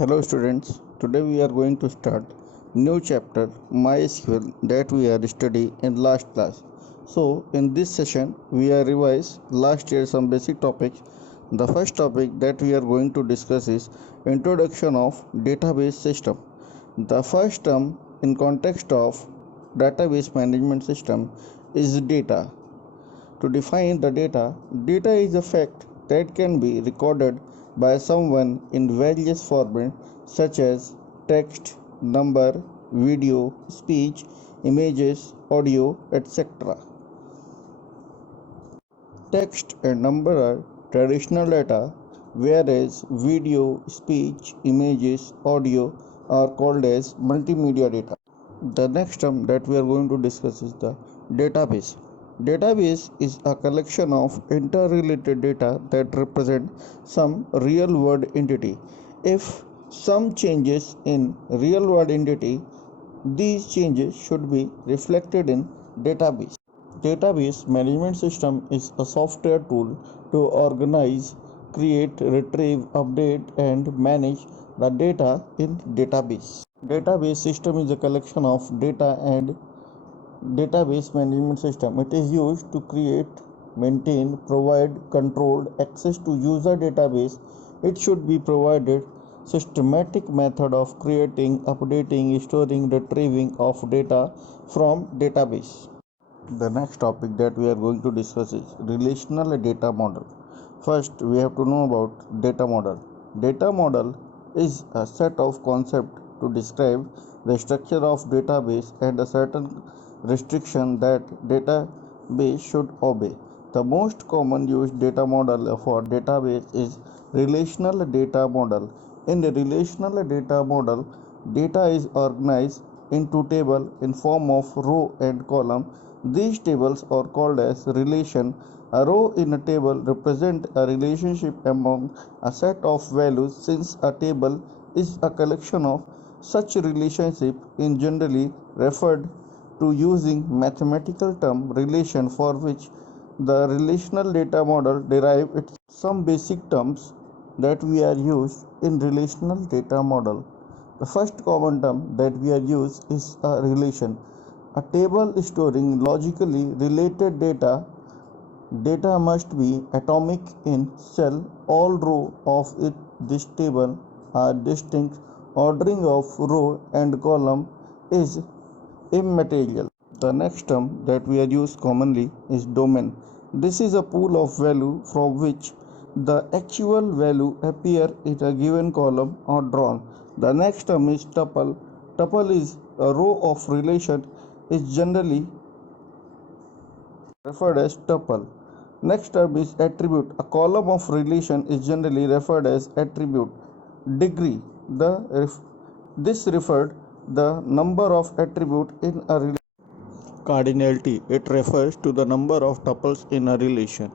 Hello students, today we are going to start new chapter MySQL that we are studying in last class. So in this session we are revise last year some basic topics. The first topic that we are going to discuss is introduction of database system. The first term in context of database management system is data. To define the data, data is a fact that can be recorded by someone in various formats such as text, number, video, speech, images, audio, etc. Text and number are traditional data, whereas video, speech, images, audio are called as multimedia data. The next term that we are going to discuss is the database. Database is a collection of interrelated data that represent some real world entity. If some changes in real world entity, these changes should be reflected in database. Database management system is a software tool to organize, create, retrieve, update and manage the data in database. Database system is a collection of data and database management system. It is used to create, maintain, provide controlled access to user database. It should be provided systematic method of creating, updating, storing, retrieving of data from database. The next topic that we are going to discuss is relational data model. First, we have to know about data model. Data model is a set of concepts to describe the structure of database and a certain restriction that database should obey. The most common used data model for database is relational data model. In the relational data model, data is organized into table in form of row and column. These tables are called as relation. A row in a table represents a relationship among a set of values. Since a table is a collection of such relationship in generally referred to using mathematical term relation for which the relational data model derive its some basic terms that we are used in relational data model. The first common term that we are used is a relation. A table storing logically related data. Data must be atomic in cell. All rows of this table are distinct. Ordering of row and column is immaterial. The next term that we are used commonly is domain. This is a pool of value from which the actual value appear in a given column or drawn. The next term is tuple. Tuple is a row of relation is generally referred as tuple. Next term is attribute. A column of relation is generally referred as attribute. Degree. This referred the number of attribute in a relation. Cardinality. It refers to the number of tuples in a relation.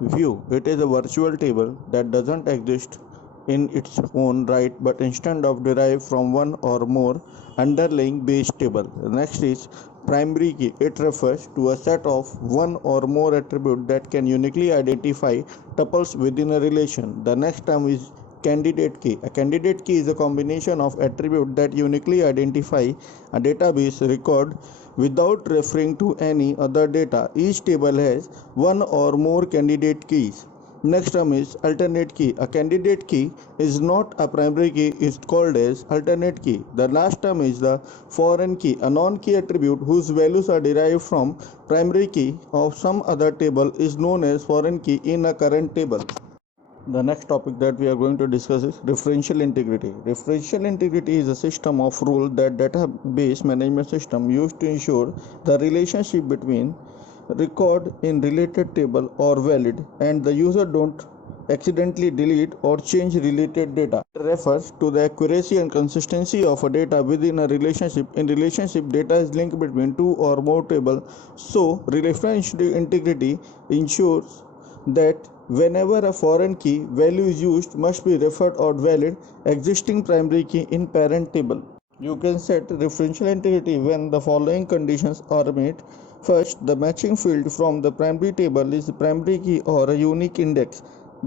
View. It is a virtual table that doesn't exist in its own right but instead of derived from one or more underlying base table. Next is primary key. It refers to a set of one or more attributes that can uniquely identify tuples within a relation. The next term is candidate key. A candidate key is a combination of attributes that uniquely identify a database record without referring to any other data. Each table has one or more candidate keys. Next term is alternate key. A candidate key is not a primary key, is called as alternate key. The last term is the foreign key, a non-key attribute whose values are derived from primary key of some other table is known as foreign key in a current table. The next topic that we are going to discuss is referential integrity. Referential integrity is a system of rules that database management system used to ensure the relationship between record in related table are valid and the user don't accidentally delete or change related data. It refers to the accuracy and consistency of a data within a relationship. In relationship, data is linked between two or more tables, so referential integrity ensures that whenever a foreign key value is used must be referred or valid existing primary key in parent table. You can set referential integrity when the following conditions are met. First, the matching field from the primary table is primary key or a unique index.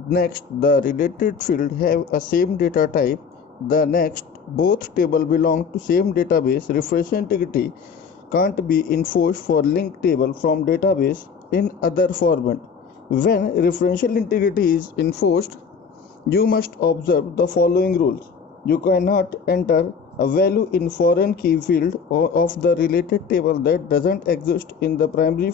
Next, the related field have a same data type The next, both table belong to same database. Referential integrity can't be enforced for linked table from database in other format. When referential integrity is enforced, you must observe the following rules. You cannot enter a value in foreign key field of the related table that doesn't exist in the primary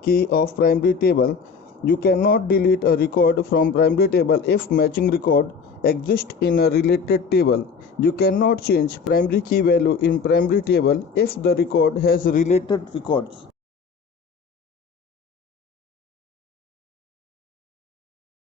key of primary table. You cannot delete a record from primary table if matching record exists in a related table. You cannot change primary key value in primary table if the record has related records.